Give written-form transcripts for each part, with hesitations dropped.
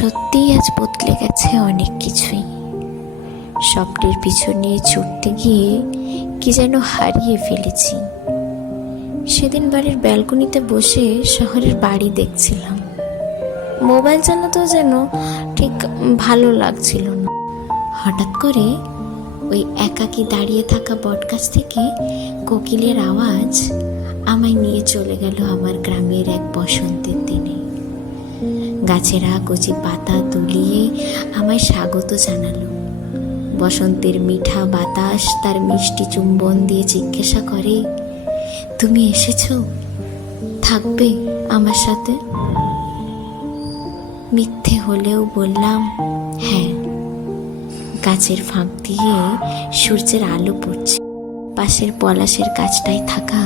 সত্যিই আজ বদলে গেছে অনেক কিছুই। স্বপ্নের পিছনে ছুটতে গিয়ে কি যেন হারিয়ে ফেলেছি। সেদিন বাড়ির ব্যালকনিতে বসে শহরের বাড়ি দেখছিলাম। মোবাইল চালাতেও যেন ঠিক ভালো লাগছিল না। হঠাৎ করে ওই একাকী দাঁড়িয়ে থাকা বটগাছ থেকে কোকিলের আওয়াজ আমায় নিয়ে চলে গেল আমার গ্রামের এক বসন্তের দিনে। গাছেরা কচি পাতা দুলিয়ে আমায় স্বাগত জানালো। বসন্তের মিঠা বাতাস তার মিষ্টি চুম্বন দিয়ে জিজ্ঞাসা করে, তুমি এসেছো? থাকবে আমার সাথে? মিথ্যে হলেও বললাম হ্যাঁ। গাছের ফাঁক দিয়ে সূর্যের আলো পড়ছে। পাশের পলাশের গাছটায় থাকা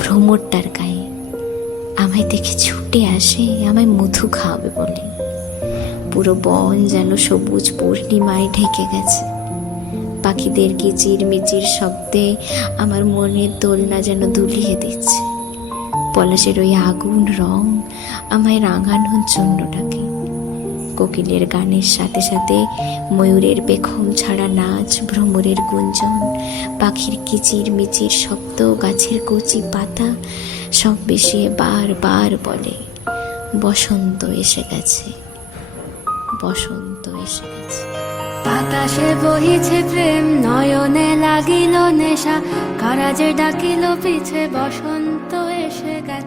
ভ্রমরটার গায়ে আমায় দেখে ছুটে আসে আমায় মধু খাওয়াবে বলে। পুরো বন যেন সবুজ পূর্ণিমায় ঢেকে গেছে। পাখিদের কিচিরমিচির শব্দে আমার মনের দোলনা যেন দুলিয়ে দিচ্ছে। পলাশের ওই আগুন রং আমায় রাঙানোর জন্য ডাকে। কোকিলের গানের সাথে সাথে ময়ূরের পেখম ছাড়া নাচ, ভ্রমরের গুঞ্জন, পাখির কিচিরমিচির শব্দ, গাছের কচি পাতা সব মিশিয়ে বারবার বলে, বসন্ত এসে গেছে, বসন্ত এসে গেছে। বাতাসে বহিছে প্রেম, নয়নে লাগিল নেশা, কারা যে ডাকিল পিছে, বসন্ত এসে গেছে।